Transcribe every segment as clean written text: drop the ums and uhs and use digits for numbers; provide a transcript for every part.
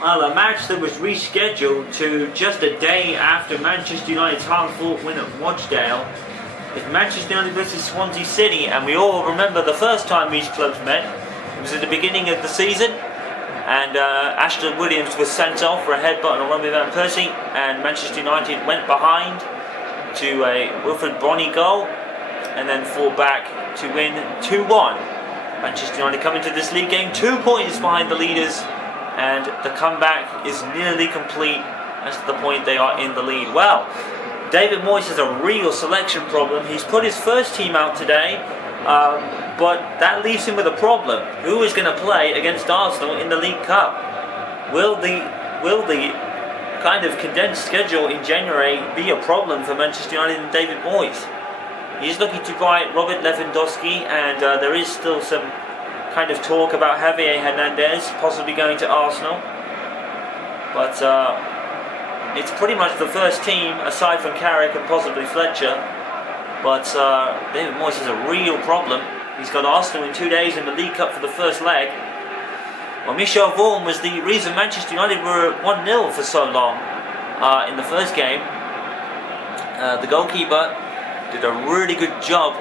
Well, a match that was rescheduled to just a day after Manchester United's hard-fought win at Rochdale is Manchester United versus Swansea City, and we all remember the first time these clubs met. It was at the beginning of the season, and Ashton Williams was sent off for a headbutt on a run with Van Persie, and Manchester United went behind to a Wilfred Bonney goal, and then fought back to win 2-1. Manchester United come into this league game 2 points behind the leaders, and the comeback is nearly complete as to the point they are in the lead. Well, David Moyes has a real selection problem. He's put his first team out today, but that leaves him with a problem. Who is going to play against Arsenal in the League Cup? Will the kind of condensed schedule in January be a problem for Manchester United and David Moyes? He's looking to buy Robert Lewandowski, and there is still some kind of talk about Javier Hernandez possibly going to Arsenal, but it's pretty much the first team aside from Carrick and possibly Fletcher. But David Moyes has a real problem. He's got Arsenal in 2 days in the League Cup for the first leg. Well, Michel Vorm was the reason Manchester United were 1-0 for so long in the first game. The goalkeeper did a really good job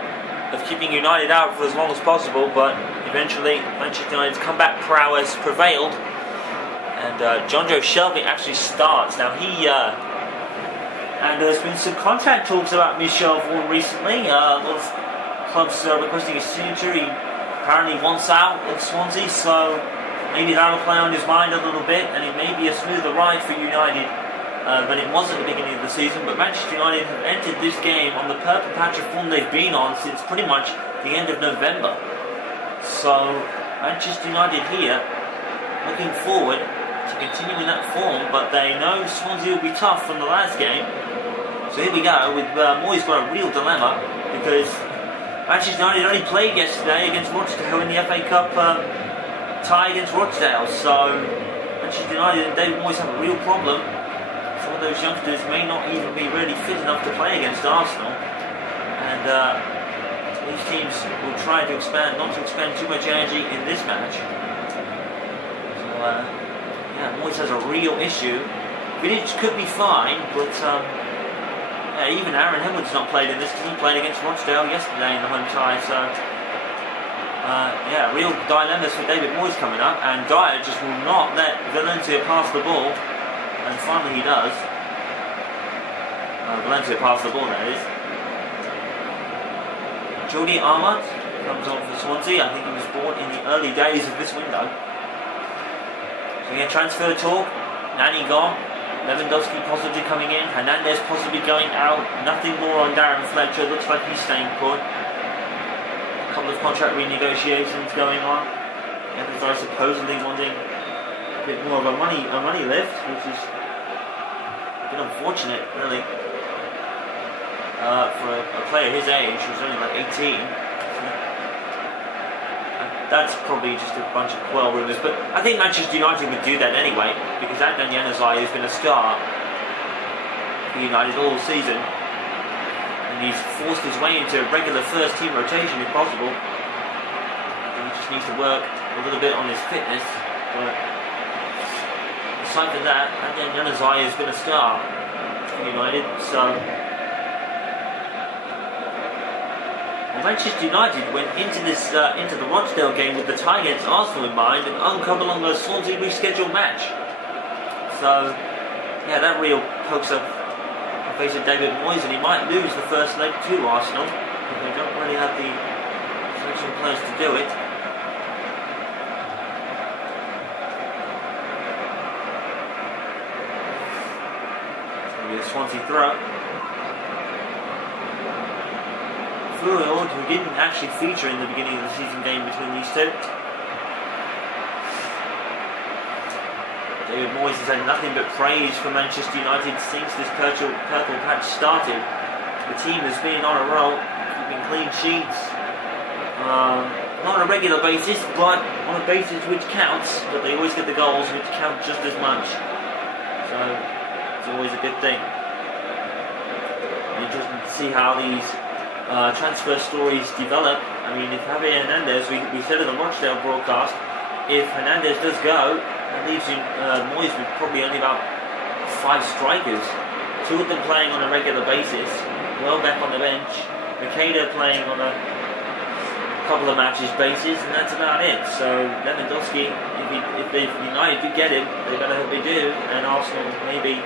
of keeping United out for as long as possible, but eventually Manchester United's comeback prowess prevailed, and Jonjo Shelvey actually starts. Now and there's been some contract talks about Michel Vorm recently. A lot of clubs are requesting his signature. He apparently wants out of Swansea, so maybe that'll play on his mind a little bit, and it may be a smoother ride for United than it was at the beginning of the season. But Manchester United have entered this game on the purple patch of form they've been on since pretty much the end of November. So Manchester United here looking forward to continuing that form, but they know Swansea will be tough from the last game. So here we go, with Moyes got a real dilemma, because Manchester United only played yesterday against Rochdale in the FA Cup tie against Rochdale. So Manchester United and David Moyes have a real problem. Some of those youngsters may not even be really fit enough to play against Arsenal, and these teams will try to expand, not to expend too much energy in this match. So yeah, Moyes has a real issue. Vidic could be fine, but even Aaron Hillman's not played in this because he played against Rochdale yesterday in the home tie. So yeah, real dilemmas for David Moyes coming up, and Dyer just will not let Valencia pass the ball, and finally he does. Valencia pass the ball, that is. Jordi Armat comes on for Swansea. I think he was born in the early days of this window. So yeah, transfer talk. Nani gone. Lewandowski possibly coming in. Hernandez possibly going out. Nothing more on Darren Fletcher. Looks like he's staying put. A couple of contract renegotiations going on. The other guy supposedly wanting a bit more of a money lift, which is a bit unfortunate, really. For a player his age, who's only like 18. That's probably just a bunch of quell rumours, but I think Manchester United would do that anyway, because Adnan Januzaj has been a star for United all season, and he's forced his way into regular first team rotation if possible. He just needs to work a little bit on his fitness, but aside from that, Adnan Januzaj has been a star for United. So Manchester United went into this into the Rochdale game with the tie against Arsenal in mind, and uncovered along the Swansea rescheduled match. So yeah, that real pokes up the face of David Moyes, and he might lose the first leg to Arsenal because they don't really have the selection players to do it. So we have Swansea throw. Who didn't actually feature in the beginning of the season game between these two. David Moyes has had nothing but praise for Manchester United since this purple patch started. The team has been on a roll, keeping clean sheets, not on a regular basis, but on a basis which counts, but they always get the goals which count just as much. So it's always a good thing. Interesting to see how these transfer stories develop. I mean, if Javier Hernandez, we said in the Rochdale broadcast, if Hernandez does go, that leaves you Moyes with probably only about 5 strikers. 2 of them playing on a regular basis, Welbeck on the bench, Makeda playing on a couple of matches basis, and that's about it. So Lewandowski, if United do get him, they better hope they do, and Arsenal maybe.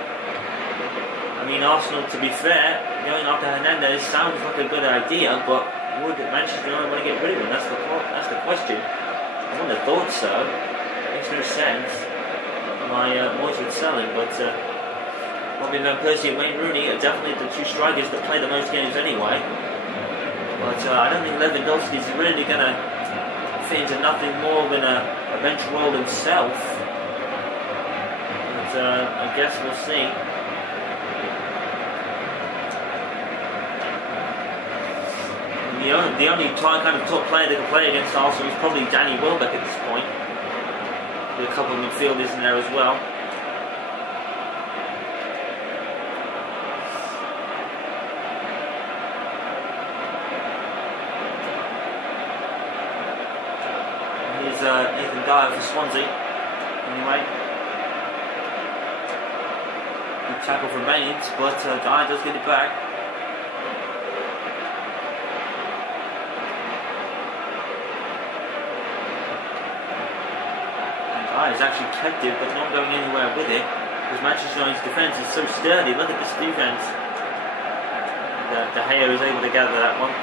I mean, Arsenal, to be fair, going after Hernandez sounds like a good idea, but would Manchester United want to get rid of him? That's the question. I wouldn't have thought so. It makes no sense. Moyes would sell him, but Robin Van Persie and Wayne Rooney are definitely the 2 strikers that play the most games anyway. But I don't think Lewandowski is really going to fit into nothing more than a bench role himself. But I guess we'll see. The only kind of top player that can play against Arsenal is probably Danny Welbeck at this point. With a couple of midfielders in there as well. Here's Nathan Dyer for Swansea. Anyway. Good tackle from Baines, but Dyer does get it back. Has actually kept it, but not going anywhere with it, because Manchester United's defence is so sturdy. Look at this defence. De Gea is able to gather that one.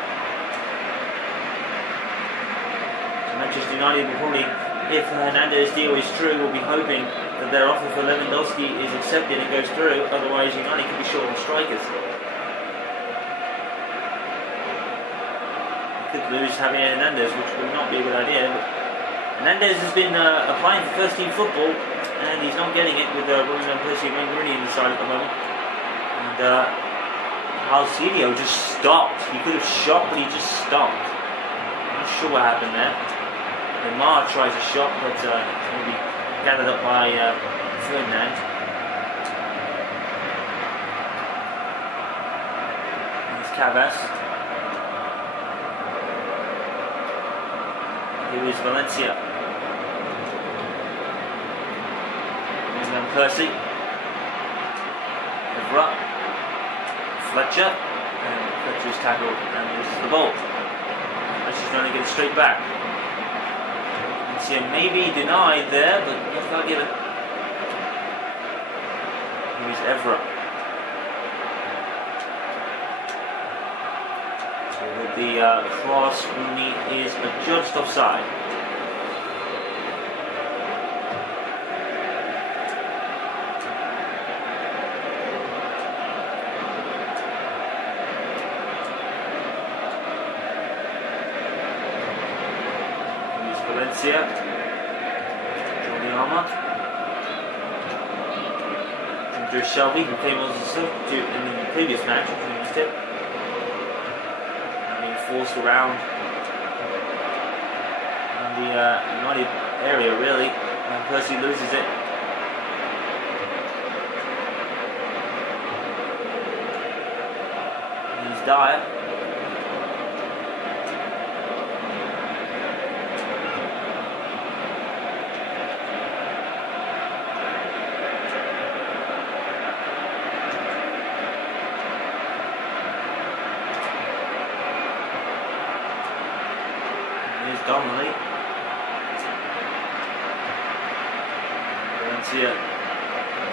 So Manchester United will probably, if the Hernandez deal is true, will be hoping that their offer for Lewandowski is accepted and goes through. Otherwise, United could be short on strikers. They could lose Javier Hernandez, which would not be a good idea. But Hernandez has been applying for first team football, and he's not getting it with Robin Van Persie and Wayne Rooney in the side at the moment. And Alcidio just stopped. He could have shot, but he just stopped. I'm not sure what happened there. Lemar tries a shot, but it's going to be gathered up by Ferdinand. Here's Cavas. Here is Valencia. Van Persie, Evra, Fletcher, and Fletcher's tackled and loses the ball. Fletcher's going to get it straight back. Valencia maybe denied there, but he's not given. Here's Evra. So with the cross, Rooney is adjudged offside. Valencia, Jordi Alba, Andrew Shelby, who came as a substitute in the previous match, being forced around in the United area really, and Persie loses it. And he's Dyer. Donnelly. Valencia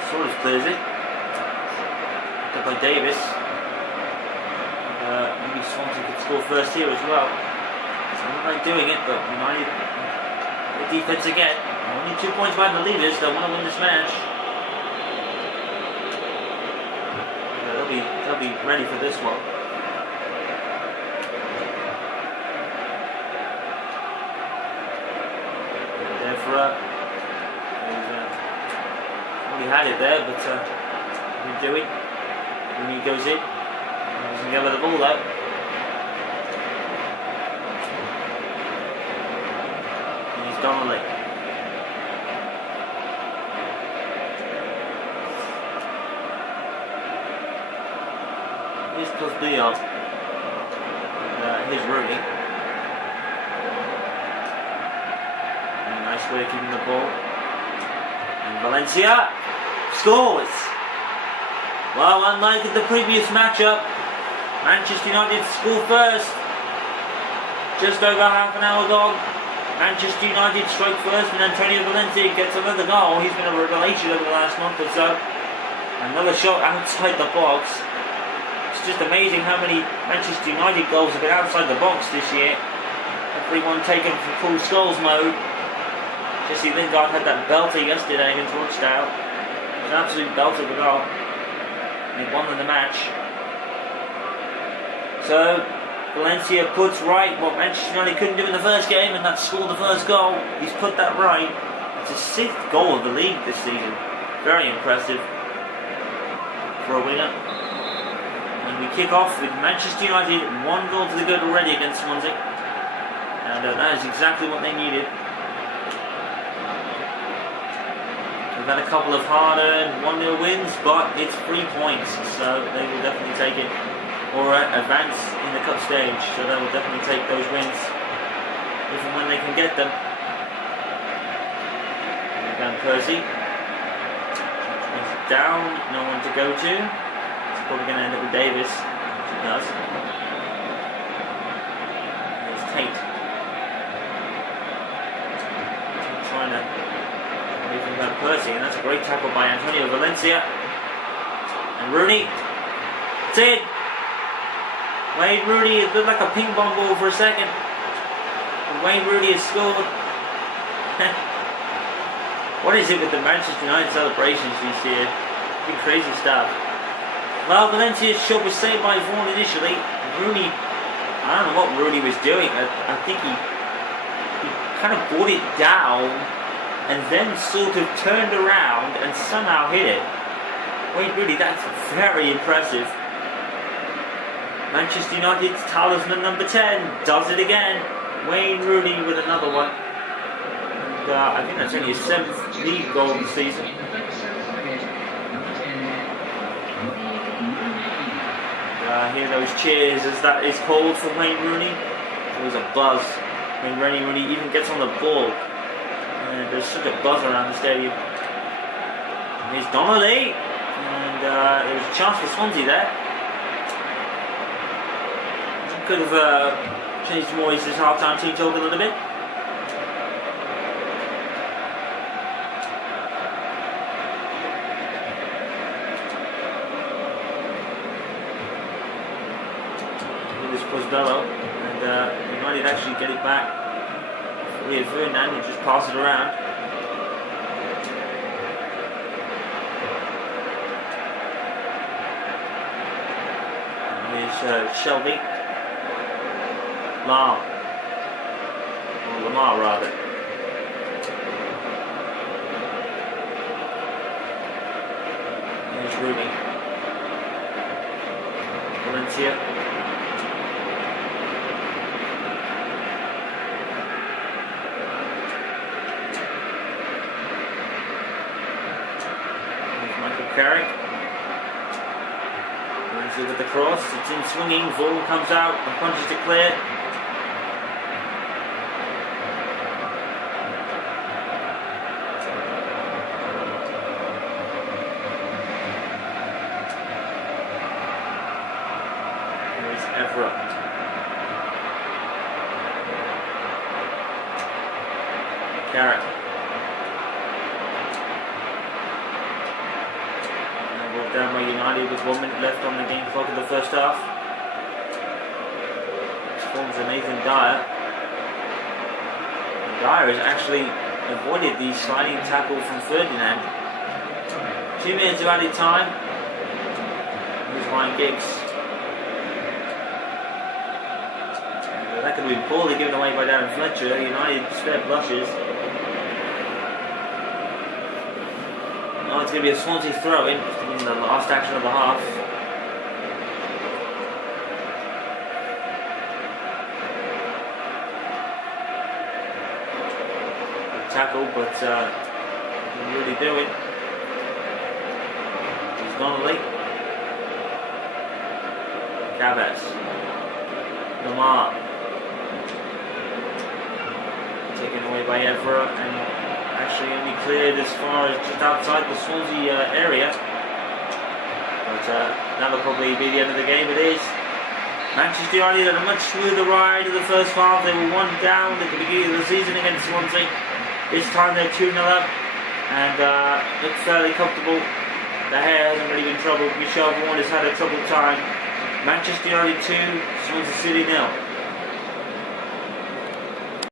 sort of clears it. Picked up by Davis. And, maybe Swansea could score first here as well. So I don't like doing it, but United, the defence again. Only 2 points behind the leaders. They want to win this match. They'll be ready for this one. He had it there, but he's doing. When he goes in, he doesn't get the ball though. He's Donnelly. Here's plus Leon. Here's Rooney. best way of keeping the ball. And Valencia scores. Well, unlike the previous matchup, Manchester United score first. Just over half an hour gone. Manchester United strike first, and Antonio Valencia gets another goal. He's been a revelation over the last month or so. Another shot outside the box. It's just amazing how many Manchester United goals have been outside the box this year. Everyone taken from full skulls mode. Jesse Lingard had that belter yesterday against Rochdale. It was an absolute belter of a goal. And he won the match. So Valencia puts right what Manchester United couldn't do in the first game, and that's score the first goal. He's put that right. It's his 6th goal of the league this season. Very impressive for a winger. And we kick off with Manchester United 1 goal to the good already against Swansea. And that is exactly what they needed. We've had a couple of hard-earned 1-0 wins, but it's 3 points, so they will definitely take it. Or advance in the cup stage, so they will definitely take those wins if and when they can get them. Van Persie it's down, no one to go to. It's probably going to end up with Davis, which it does. There's Tate. Trying to away from Van Persie, and that's a great tackle by Antonio Valencia. And Rooney, it's in. Wayne Rooney, it looked like a ping pong ball for a second. And Wayne Rooney has scored. What is it with the Manchester United celebrations this year? Big crazy stuff. Well, Valencia's shot was saved by Vaughan initially. Rooney, I don't know what Rooney was doing. I think he kind of brought it down and then sort of turned around and somehow hit it. Wayne Rooney, that's very impressive. Manchester United's talisman number 10 does it again. Wayne Rooney with another one. And I think that's only his 7th league goal of the season. Hear those cheers as that is called for Wayne Rooney. There was a buzz when Wayne Rooney even gets on the ball. And there's such a buzz around the stadium. Here's Donnelly. And there was a chance for Swansea there. Could have changed Moyes' half-time team talk a little bit. This was Bello, and United actually get it back. Rio Ferdinand would just pass it around. And here's Shelby. Lamar rather. Here's Rooney. Valencia. Here's Michael Carrick. Valencia with the cross. It's in swinging. Vaughan comes out and punches it clear. Carrick. Brought down by United with 1 minute left on the game clock of the first half. Forms of Nathan Dyer. And Dyer has actually avoided the sliding tackle from Ferdinand. 2 minutes of added time. Here's Ryan Giggs. That could have been poorly given away by Darren Fletcher. United spare blushes. Oh, it's going to be a Swansea throw-in in the last action of the half. Good tackle, but didn't really do it. He's Donnelly. Cabas. Lamar. Taken away by way over and actually only cleared as far as just outside the Swansea area. But that'll probably be the end of the game. It is. Manchester United had a much smoother ride in the first half. They were 1 down at the beginning of the season against Swansea. This time they're 2-0 up and look fairly comfortable. The hair hasn't really been troubled. Michel Vaughan has had a troubled time. Manchester United 2, Swansea City 0.